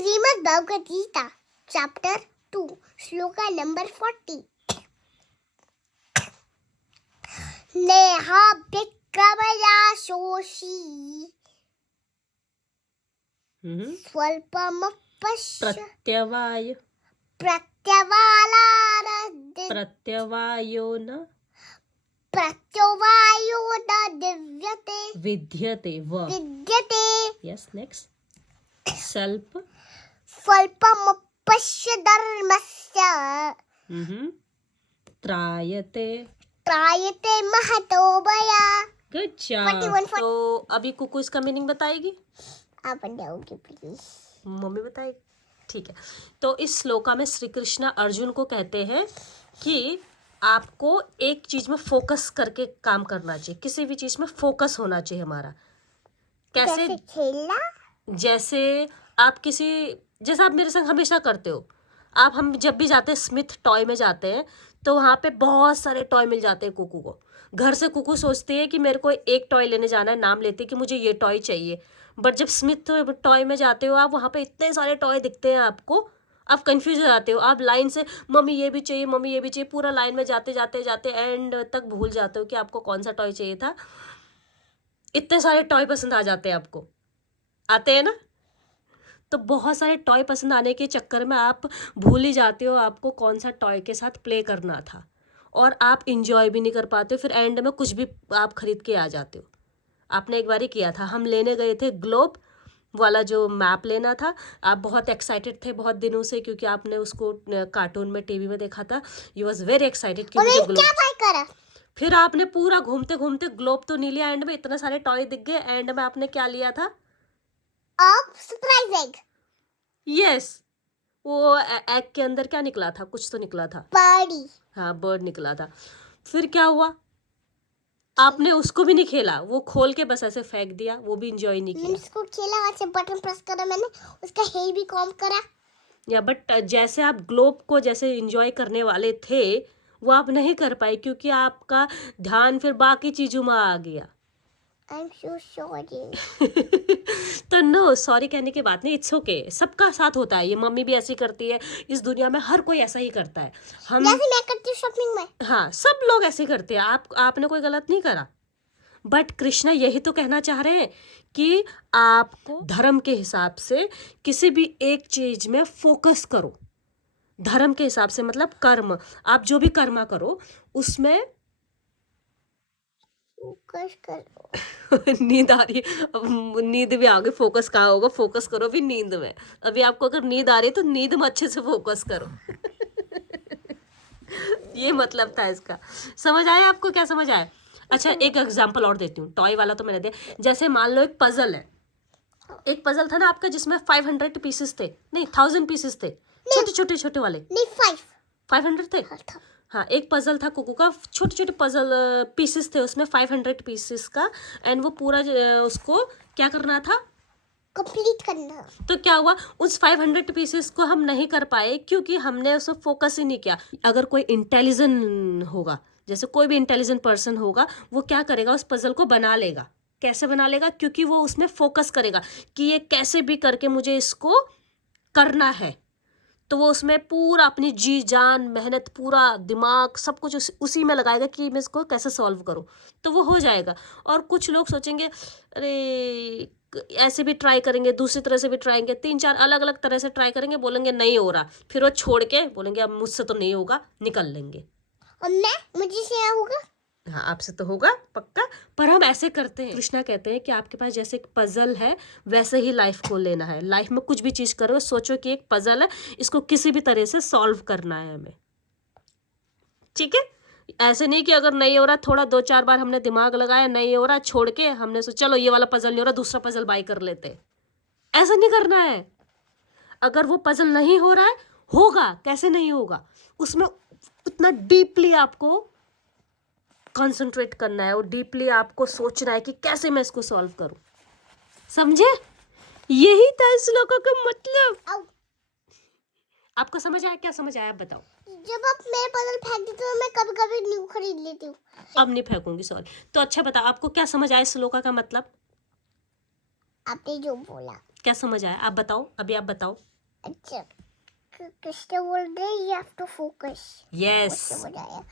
Shrimad Bhagavad Gita chapter 2 shloka number 40 नेहाभिक्रमया शोषी स्वल्पमपश्य प्रत्यवायो न विद्यते yes next स्वल्पमपश्य धर्मस्य त्रायते महतो भया। Good job. तो अभी कुकू इसका मीनिंग बताएगी? आप बताओगे प्लीज? मम्मी बताएगी, ठीक है। तो इस श्लोका में श्री कृष्ण अर्जुन को कहते हैं कि आपको एक चीज में फोकस करके काम करना चाहिए, किसी भी चीज में फोकस होना चाहिए हमारा। कैसे खेलना? जैसे आप मेरे संग हमेशा करते हो। हम जब भी जाते हैं स्मिथ टॉय में जाते हैं तो वहाँ पे बहुत सारे टॉय मिल जाते हैं कुकू को। घर से कुकू सोचती है कि मेरे को एक टॉय लेने जाना है, नाम लेती है कि मुझे ये टॉय चाहिए। बट जब स्मिथ टॉय में जाते हो आप, वहाँ पे इतने सारे टॉय दिखते हैं आपको, आप कंफ्यूज हो जाते हो। आप लाइन से मम्मी ये भी चाहिए, मम्मी ये भी चाहिए, पूरा लाइन में जाते एंड तक भूल जाते हो कि आपको कौन सा टॉय चाहिए था। इतने सारे टॉय पसंद आ जाते हैं आपको, आते हैं ना? तो बहुत सारे टॉय पसंद आने के चक्कर में आप भूल ही जाते हो आपको कौन सा टॉय के साथ प्ले करना था, और आप इंजॉय भी नहीं कर पाते हो। फिर एंड में कुछ भी आप खरीद के आ जाते हो। आपने एक बार ही किया था, हम लेने गए थे ग्लोब वाला जो मैप लेना था। आप बहुत एक्साइटेड थे बहुत दिनों से, क्योंकि आपने उसको कार्टून में टीवी में देखा था। यू वॉज वेरी एक्साइटेड कि मुझे ग्लोब। फिर आपने पूरा घूमते घूमते ग्लोब तो नहीं लिया, एंड में इतने सारे टॉय दिख गए। एंड में आपने क्या लिया था? Surprise egg. यस, वो एग के अंदर क्या निकला था? कुछ तो निकला था। बर्डी। हाँ, बर्ड निकला था। फिर क्या हुआ? आपने उसको भी नहीं खेला, वो खोल के बस ऐसे फेंक दिया, वो भी इंजॉय नहीं किया। मैंने उसको खेला, वैसे बटन प्रेस करा मैंने, उसका हेयर भी कॉम्ब करा। या बट जैसे आप ग्लोब को जैसे इंजॉय करने वाले थे वो आप नहीं कर पाए, क्योंकि आपका ध्यान फिर बाकी चीजों में आ गया। I'm so sorry. तो नो सॉरी कहने की बात नहीं, इट्स ओके। सबका साथ होता है, ये मम्मी भी ऐसी करती है, इस दुनिया में हर कोई ऐसा ही करता है। जैसे मैं करती हूँ शॉपिंग में। हाँ, सब लोग ऐसे करते हैं। आपने कोई गलत नहीं करा। बट कृष्णा यही तो कहना चाह रहे हैं कि आपको धर्म के हिसाब से किसी भी एक चीज में फोकस करो। धर्म के हिसाब से मतलब कर्म, आप जो भी कर्म करो उसमें फोकस करो। नींद आ रही है, नींद भी आ गई। फोकस कहाँ होगा? फोकस करो भी नींद में। अभी आपको अगर नींद आ रही है तो नींद में अच्छे से फोकस करो। ये मतलब था इसका। समझ आया आपको? क्या समझ आया? अच्छा, एक एग्जांपल और देती हूँ। टॉय वाला तो मैंने दिया। जैसे मान लो एक पजल है। एक पजल था ना आपका जिसमें 500 पीसेस थे, नहीं 1000 पीसेस थे, छोटे वाले। नहीं, 500 थे। हाँ, एक पजल था कुकू का, छोटे छोटे पजल पीसेस थे उसमें, 500 पीसेस का। एंड वो पूरा उसको क्या करना था? कंप्लीट करना। तो क्या हुआ? उस 500 पीसेस को हम नहीं कर पाए क्योंकि हमने उस पर फोकस ही नहीं किया। अगर कोई इंटेलिजेंट होगा, जैसे कोई भी इंटेलिजेंट पर्सन होगा, वो क्या करेगा? उस पजल को बना लेगा। कैसे बना लेगा? क्योंकि वो उसमें फोकस करेगा कि ये कैसे भी करके मुझे इसको करना है। तो वो उसमें पूरा अपनी जी जान मेहनत, पूरा दिमाग, सब कुछ उसी में लगाएगा कि मैं इसको कैसे सॉल्व करूं, तो वो हो जाएगा। और कुछ लोग सोचेंगे अरे ऐसे भी ट्राई करेंगे, दूसरी तरह से भी ट्राई करेंगे, 3-4 अलग अलग तरह से ट्राई करेंगे, बोलेंगे नहीं हो रहा, फिर वो छोड़ के बोलेंगे अब मुझसे तो नहीं होगा, निकल लेंगे। और मुझे से होगा? हाँ, आपसे तो होगा पक्का। पर हम ऐसे करते हैं। कृष्णा कहते हैं कि आपके पास जैसे एक पजल है वैसे ही लाइफ को लेना है। लाइफ में कुछ भी चीज करो, सोचो कि एक पजल है, इसको किसी भी तरह से सॉल्व करना है हमें। ठीक है? ऐसे नहीं कि अगर नहीं हो रहा, थोड़ा 2-4 बार हमने दिमाग लगाया, नहीं हो रहा, छोड़ के हमने सोचा चलो ये वाला पजल नहीं हो रहा, दूसरा पजल बाय कर लेते। ऐसा नहीं करना है। अगर वो पजल नहीं हो रहा है, होगा, कैसे नहीं होगा, उसमें उतना डीपली आपको कंसंट्रेट करना है और डीपली आपको सोचना है कि कैसे मैं इसको सॉल्व करूं। समझे? यही था इस श्लोक का मतलब। आपको समझ आया? क्या समझ आया आप बताओ? जब आप मेरे पजल फेंक देते हो, मैं कभी-कभी न्यू खरीद लेती हूँ। अब नहीं फेंकूंगी, सॉरी। तो अच्छा बताओ, आपको क्या समझ आया इस श्लोक का मतलब? आपने जो बोला। क्या समझ आया? आप बताओ, अभी आप बताओ। अच्छा, कृष्ण बोल रहे you have to focus. Yes, समझ आया।